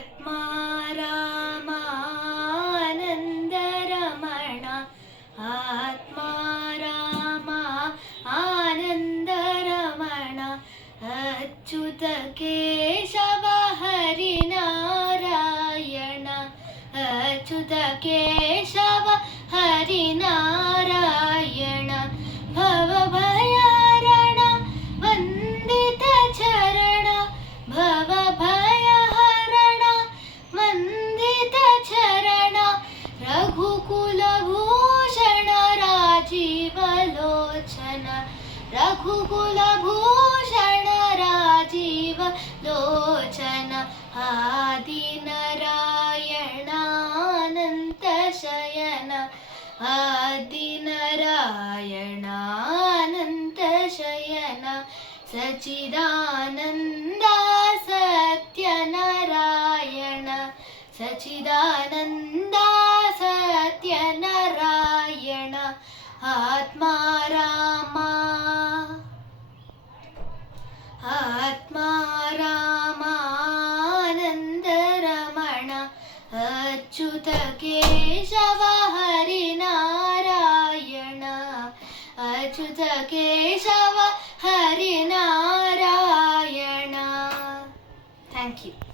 आत्मा रामानन्दरमण आत्मा रामा आनन्दरमण अच्युत केशव हरिनारायण अच्युत केशव हरिनारायण भवभयहरण वन्दित चरण भवभयहरण वन्दित चरण रघुकुलभूषण राजीवलोचन रघुकुलभूषण राजीवलोचन आदिनारायणानन्तशयन आदिनारायणानन्तशयन सच्चिदानन्द सत्यनारायण सच्चिदानन्द सत्यनारायण आत्मा रामा रामानन्दरमण अच्युत केशव हरिनारायण अच्युत केशव हरिनारायण. Thank you.